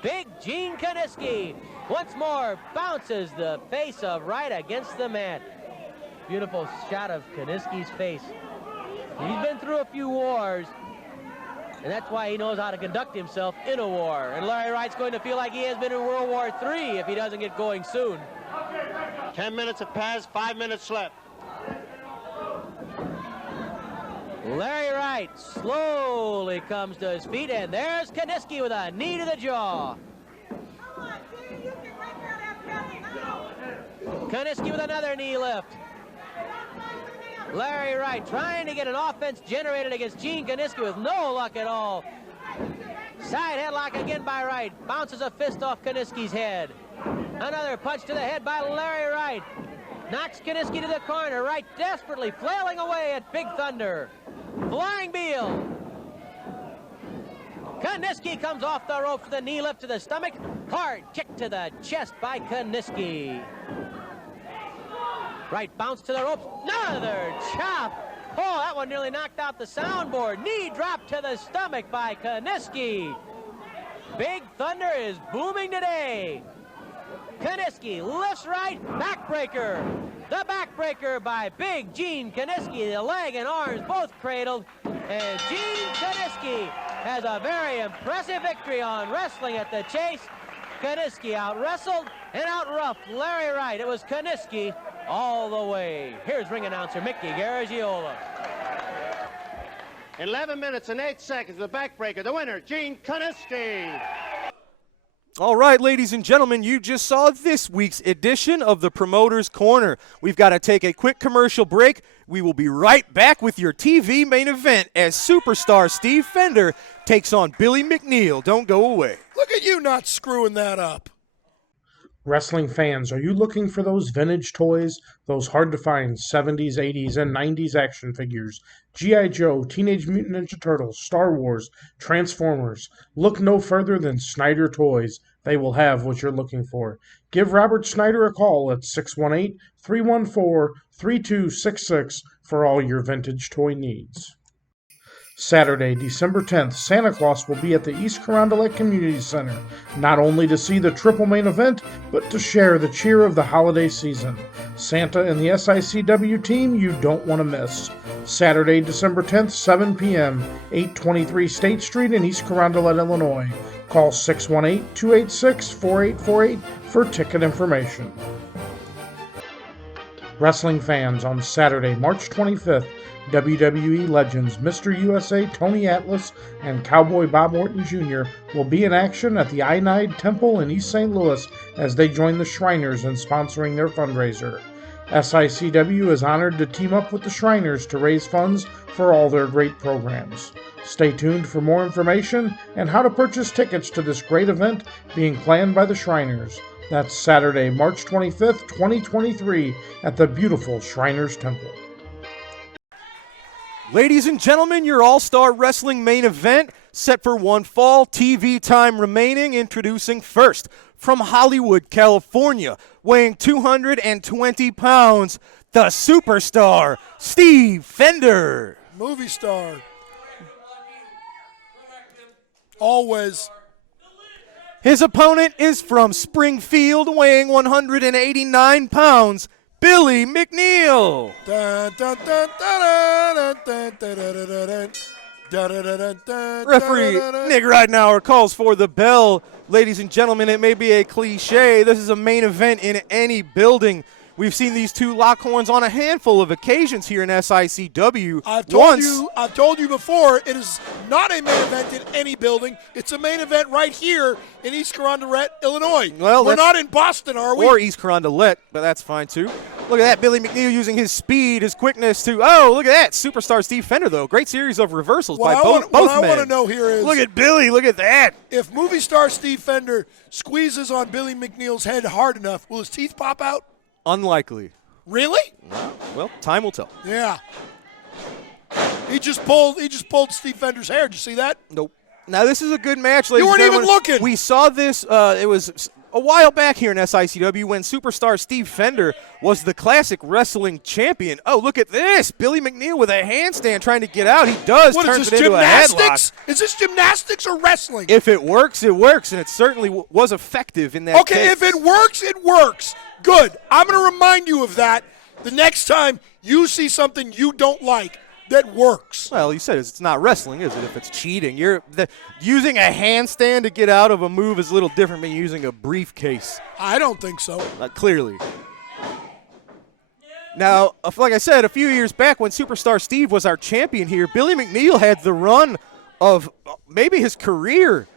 Big Gene Kaniski once more bounces the face of Wright against the mat. Beautiful shot of Kaniski's face. He's been through a few wars, and that's why he knows how to conduct himself in a war. And Larry Wright's going to feel like he has been in World War III if he doesn't get going soon. 10 minutes have passed, 5 minutes left. Larry Wright slowly comes to his feet, and there's Kaniski with a knee to the jaw. Kaniski with another knee lift. Larry Wright trying to get an offense generated against Gene Kaniski with no luck at all. Side headlock again by Wright. Bounces a fist off Kaniski's head. Another punch to the head by Larry Wright. Knocks Kaniski to the corner. Wright desperately flailing away at Big Thunder. Flying Beal. Kaniski comes off the rope for the knee lift to the stomach. Hard kick to the chest by Kaniski. Wright bounce to the ropes. Another chop. Oh, that one nearly knocked out the soundboard. Knee drop to the stomach by Kaniski. Big Thunder is booming today. Kaniski lifts Wright. Backbreaker. The backbreaker by Big Gene Kaniski. The leg and arms both cradled. And Gene Kaniski has a very impressive victory on Wrestling at the Chase. Kaniski out-wrestled and out-roughed Larry Wright. It was Kaniski all the way. Here's ring announcer Mickey Garagiola. 11 minutes and 8 seconds, the backbreaker. The winner, Gene Kaniski. All right, ladies and gentlemen, you just saw this week's edition of the Promoter's Corner. We've got to take a quick commercial break. We will be right back with your TV main event as superstar Steve Fender takes on Billy McNeil. Don't go away. Look at you not screwing that up. Wrestling fans, are you looking for those vintage toys? Those hard-to-find 70s, 80s, and 90s action figures? G.I. Joe, Teenage Mutant Ninja Turtles, Star Wars, Transformers. Look no further than Snyder Toys. They will have what you're looking for. Give Robert Snyder a call at 618-314-3266 for all your vintage toy needs. Saturday, December 10th, Santa Claus will be at the East Carondelet Community Center, not only to see the triple main event, but to share the cheer of the holiday season. Santa and the SICW team you don't want to miss. Saturday, December 10th, 7 p.m., 823 State Street in East Carondelet, Illinois. Call 618-286-4848 for ticket information. Wrestling fans, on Saturday, March 25th, WWE legends Mr. USA Tony Atlas and Cowboy Bob Orton Jr. will be in action at the Ionide Temple in East St. Louis as they join the Shriners in sponsoring their fundraiser. SICW is honored to team up with the Shriners to raise funds for all their great programs. Stay tuned for more information and how to purchase tickets to this great event being planned by the Shriners. That's Saturday, March 25th, 2023 at the beautiful Shriners Temple. Ladies and gentlemen, your All-Star Wrestling main event set for one fall. TV time remaining. Introducing first from Hollywood, California, weighing 220 pounds, the superstar, Steve Fender. Movie star. Always. His opponent is from Springfield, weighing 189 pounds, Billy McNeil. Dun, dun, dun, dun, dun, dun, dun, dun, dun, dun. Referee Nick Ridenauer calls for the bell. Ladies and gentlemen, it may be a cliche. This is a main event in any building. We've seen these two lock horns on a handful of occasions here in SICW. I've told you before, it is not a main event in any building. It's a main event right here in East Carondelet, Illinois. Well, we're not in Boston, are we? Or East Carondelet, but that's fine too. Look at that, Billy McNeil using his speed, his quickness to, oh, look at that, superstar Steve Fender, though. Great series of reversals by both men. What I want to know here is, look at Billy, look at that. If movie star Steve Fender squeezes on Billy McNeil's head hard enough, will his teeth pop out? Unlikely. Really? Well, time will tell. Yeah. He just pulled Steve Fender's hair. Did you see that? Nope. Now, this is a good match, ladies You weren't and even gentlemen. looking. We saw this, it was a while back here in SICW when superstar Steve Fender was the classic wrestling champion. Oh, look at this. Billy McNeil with a handstand trying to get out. He does. What turns is this, it into a gymnastics? headlock. Is this gymnastics or wrestling? If it works, it works, and it certainly was effective in that Okay, case. if it works, it works. Good. I'm going to remind you of that the next time you see something you don't like that works. Well, you said it's not wrestling, is it? If it's cheating, using a handstand to get out of a move is a little different than using a briefcase. I don't think so. Clearly. Now, like I said, a few years back when Superstar Steve was our champion here, Billy McNeil had the run of maybe his career,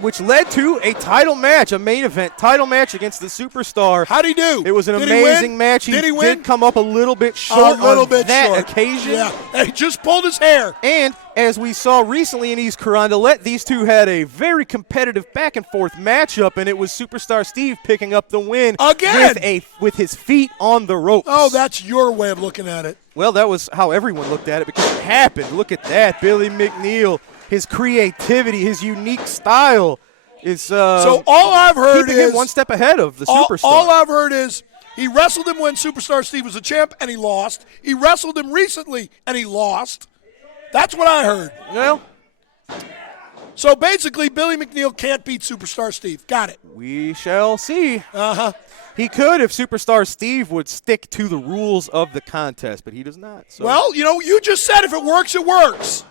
which led to a title match, a main event title match against the Superstar. How'd he do? It was an Did amazing match. Did he win? Did come up a little bit short on that occasion. Yeah, and he just pulled his hair. And as we saw recently in East Carondelet, these two had a very competitive back-and-forth matchup, and it was Superstar Steve picking up the win again with his feet on the ropes. Oh, that's your way of looking at it. Well, that was how everyone looked at it because it happened. Look at that. Billy McNeil, his creativity, his unique style is so all I've heard keeping is him one step ahead of the Superstar. All I've heard is he wrestled him when Superstar Steve was a champ, and he lost. He wrestled him recently, and he lost. That's what I heard. Well, so basically, Billy McNeil can't beat Superstar Steve. Got it. We shall see. Uh-huh. He could if Superstar Steve would stick to the rules of the contest, but he does not. So. Well, you just said if it works, it works.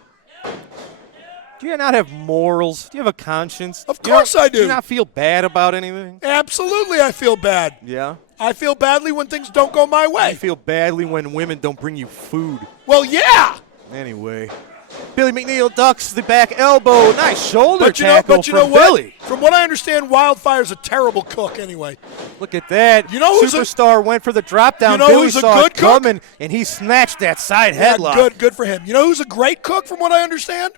Do you not have morals? Do you have a conscience? Of course I do. Do you not feel bad about anything? Absolutely I feel bad. Yeah? I feel badly when things don't go my way. I feel badly when women don't bring you food. Well, yeah. Anyway. Billy McNeil ducks the back elbow. Nice shoulder tackle from Billy. From what I understand, Wildfire's a terrible cook anyway. Look at that. You know who's Superstar went for the drop down. You know Billy who's a saw good it coming, and he snatched that side headlock. Good for him. You know who's a great cook from what I understand?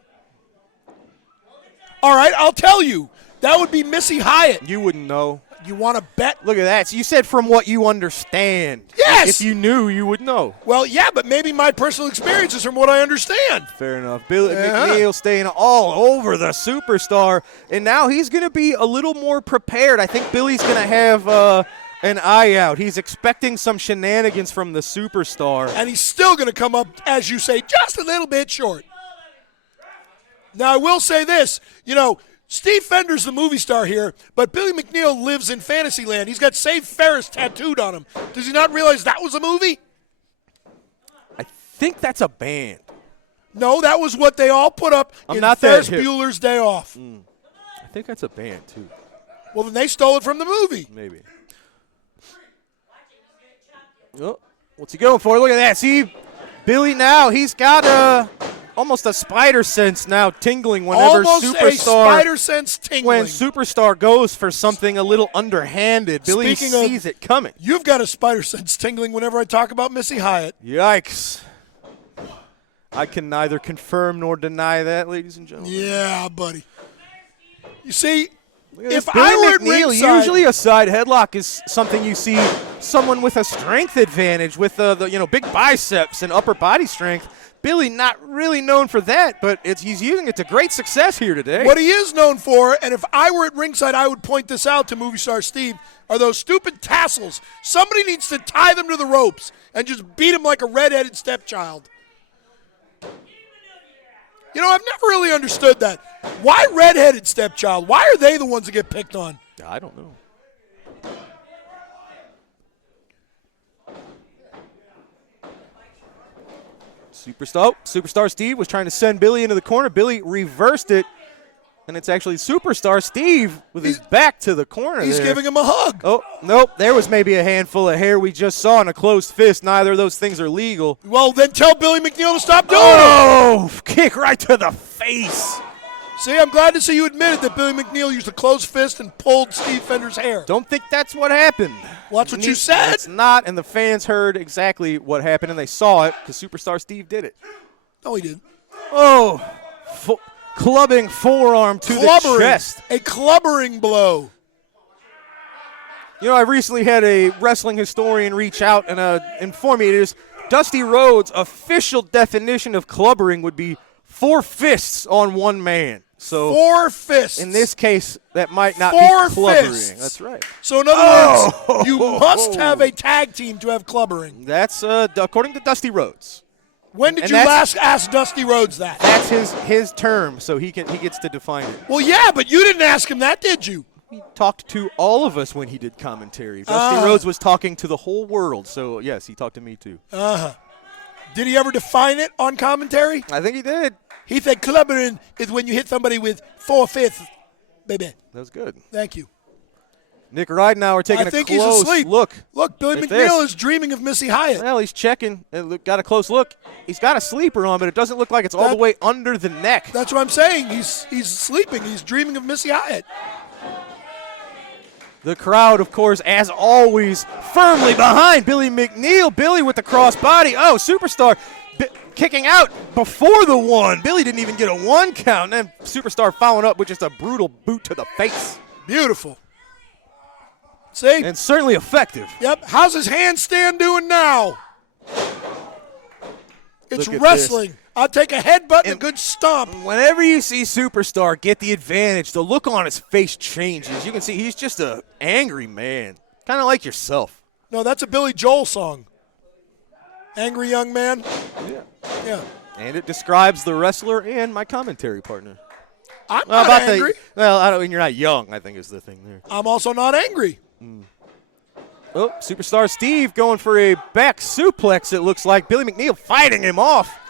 All right, I'll tell you. That would be Missy Hyatt. You wouldn't know. You want to bet? Look at that. So you said from what you understand. Yes. If you knew, you would know. Well, yeah, but maybe my personal experience is from what I understand. Fair enough. Billy McNeil staying all over the Superstar, and now he's going to be a little more prepared. I think Billy's going to have an eye out. He's expecting some shenanigans from the Superstar. And he's still going to come up, as you say, just a little bit short. Now, I will say this. Steve Fender's the movie star here, but Billy McNeil lives in Fantasyland. He's got Save Ferris tattooed on him. Does he not realize that was a movie? I think that's a band. No, that was what they all put up in Ferris Bueller's Day Off. I think that's a band, too. Well, then they stole it from the movie. Maybe. Oh, what's he going for? Look at that. See, Billy now, he's got almost a spider sense now tingling whenever almost Superstar. A spider sense tingling. When Superstar goes for something a little underhanded, Billy sees it coming. You've got a spider sense tingling whenever I talk about Missy Hyatt. Yikes. I can neither confirm nor deny that, ladies and gentlemen. Yeah, buddy. You see, if Billy I were McNeil, at ringside, usually a side headlock is something you see someone with a strength advantage with the big biceps and upper body strength. Billy not really known for that, but he's using it to great success here today. What he is known for, and if I were at ringside, I would point this out to movie star Steve, are those stupid tassels. Somebody needs to tie them to the ropes and just beat him like a redheaded stepchild. I've never really understood that. Why redheaded stepchild? Why are they the ones that get picked on? I don't know. Superstar Steve was trying to send Billy into the corner. Billy reversed it, and it's actually Superstar Steve with his back to the corner. He's there. giving him a hug. Oh, nope. There was maybe a handful of hair we just saw in a closed fist. Neither of those things are legal. Well, then tell Billy McNeil to stop doing it. Oh, kick right to the face. See, I'm glad to see you admitted that Billy McNeil used a closed fist and pulled Steve Fender's hair. Don't think that's what happened. Well, that's what you said. It's not, and the fans heard exactly what happened, and they saw it because Superstar Steve did it. No, he didn't. Oh, clubbing forearm to the chest. A clubbering blow. You know, I recently had a wrestling historian reach out and inform me it is Dusty Rhodes' official definition of clubbering would be 4 fists on one man. So 4 fists. In this case, that might not 4 be clubbering. fists. That's right. So in other words, you must have a tag team to have clubbering. That's according to Dusty Rhodes. When did you last ask Dusty Rhodes that? That's his term, so he gets to define it. Well, yeah, but you didn't ask him that, did you? He talked to all of us when he did commentary. Dusty Rhodes was talking to the whole world, so yes, he talked to me too. Did he ever define it on commentary? I think he did. He said clubbering is when you hit somebody with 4 fists, baby. That was good. Thank you. Nick Ridenauer taking I think a close he's asleep. look. Look, Billy at McNeil this. is dreaming of Missy Hyatt. Well, he's checking. Got a close look. He's got a sleeper on, but it doesn't look like it's all the way under the neck. That's what I'm saying. He's sleeping. He's dreaming of Missy Hyatt. The crowd, of course, as always, firmly behind Billy McNeil. Billy with the crossbody. Oh, Superstar kicking out before the 1. Billy didn't even get a 1 count. And then Superstar following up with just a brutal boot to the face. Beautiful. See? And certainly effective. Yep. How's his handstand doing now? It's Look at wrestling. this. I'll take a headbutt and a good stomp. Whenever you see Superstar get the advantage, the look on his face changes. You can see he's just an angry man, kind of like yourself. No, that's a Billy Joel song. Angry Young Man. Yeah. And it describes the wrestler and my commentary partner. I'm not angry. You're not young, I think is the thing there. I'm also not angry. Oh, Superstar Steve going for a back suplex, it looks like. Billy McNeil fighting him off.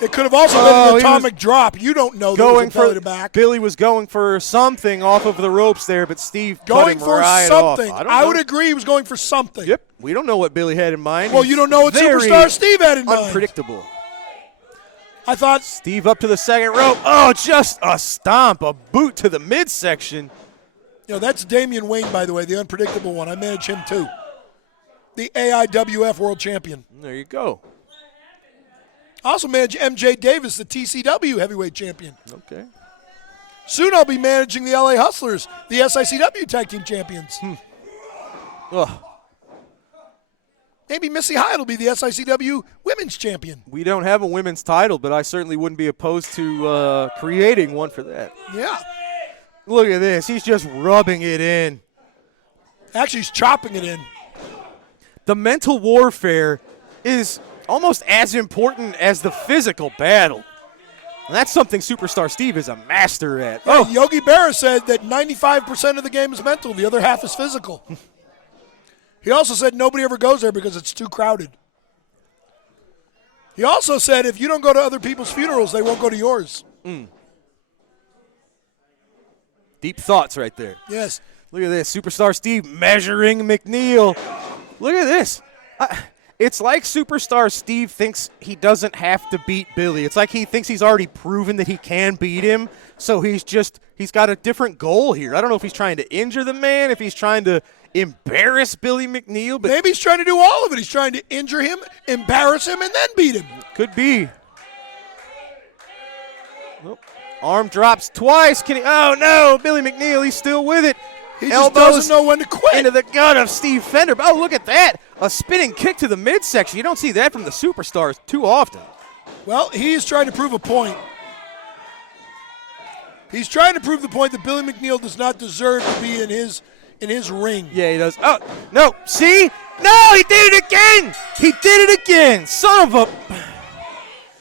It could have also been an atomic drop. You don't know going that was a belly for to back. Billy was going for something off of the ropes there, but Steve going cut him for right something. off. I would agree he was going for something. Yep. We don't know what Billy had in mind. Well, He's you don't know what very Superstar Steve had in mind. unpredictable. I thought Steve up to the second rope. Oh, just a stomp, a boot to the midsection. You know, that's Damian Wayne, by the way, the unpredictable one. I manage him too. The AIWF World Champion. There you go. I also manage MJ Davis, the TCW Heavyweight Champion. Okay. Soon I'll be managing the LA Hustlers, the SICW Tag Team Champions. Ugh. Maybe Missy Hyatt will be the SICW Women's Champion. We don't have a women's title, but I certainly wouldn't be opposed to creating one for that. Yeah. Look at this. He's just rubbing it in. Actually, he's chopping it in. The mental warfare is almost as important as the physical battle. And that's something Superstar Steve is a master at. Yeah, Yogi Berra said that 95% of the game is mental. The other half is physical. He also said nobody ever goes there because it's too crowded. He also said if you don't go to other people's funerals, they won't go to yours. Deep thoughts right there. Yes. Look at this. Superstar Steve measuring McNeil. Look at this. It's like Superstar Steve thinks he doesn't have to beat Billy. It's like he thinks he's already proven that he can beat him. So he's got a different goal here. I don't know if he's trying to injure the man, if he's trying to embarrass Billy McNeil. But maybe he's trying to do all of it. He's trying to injure him, embarrass him, and then beat him. Could be. Nope. Arm drops twice. Oh, no. Billy McNeil, he's still with it. He just doesn't know when to quit. Into the gut of Steve Fender. Oh, look at that. A spinning kick to the midsection. You don't see that from the Superstars too often. Well, he's trying to prove a point. He's trying to prove the point that Billy McNeil does not deserve to be in his ring. Yeah, he does. Oh, no. See? No, he did it again. He did it again. Son of a...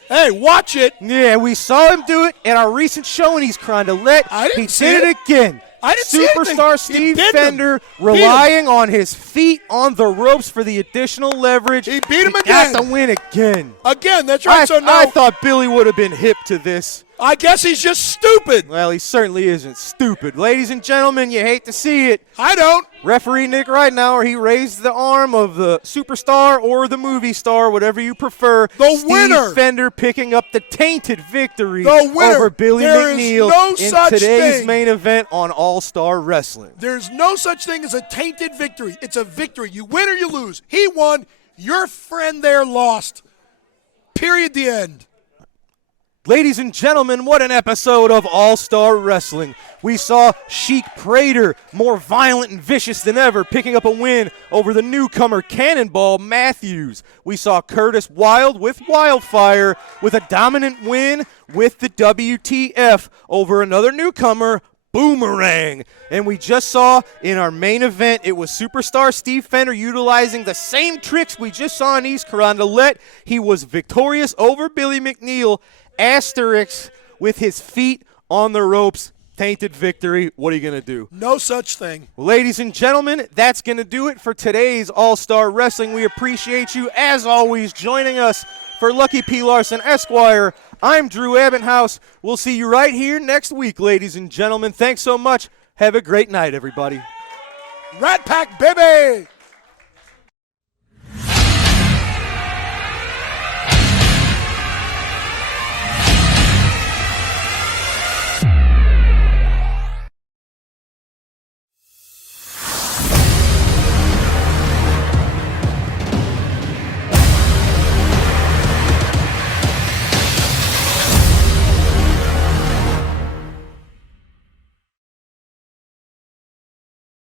Hey, watch it. Yeah, we saw him do it in our recent show, and he's trying to let. I didn't he see did it again. I didn't see anything. Superstar He Steve pinned him. Fender relying on his feet on the ropes for the additional leverage. He beat him Got again. the win again. Again, that's right. So now I thought Billy would have been hip to this. I guess he's just stupid. Well, he certainly isn't stupid. Ladies and gentlemen, you hate to see it. I don't. Referee Nick Ridenauer, he raised the arm of the superstar or the movie star, whatever you prefer. The winner. Steve Fender picking up the tainted victory The winner. over Billy There is McNeil no in such today's thing. main event on All-Star Wrestling. There's no such thing as a tainted victory. It's a victory. You win or you lose. He won. Your friend there lost. Period. The end. Ladies and gentlemen, what an episode of All-Star Wrestling. We saw Sheik Prater, more violent and vicious than ever, picking up a win over the newcomer Cannonball Matthews. We saw Curtis Wilde with Wildfire with a dominant win with the WTF over another newcomer, Boomerang. And we just saw in our main event, it was Superstar Steve Fender utilizing the same tricks we just saw in East Carondelet. He was victorious over Billy McNeil, asterisk, with his feet on the ropes. Tainted victory. What are you going to do? No such thing. Ladies and gentlemen, that's going to do it for today's All-Star Wrestling. We appreciate you, as always, joining us for Lucky P. Larson, Esquire. I'm Drew Abbenhouse. We'll see you right here next week, ladies and gentlemen. Thanks so much. Have a great night, everybody. Rat Pack, baby!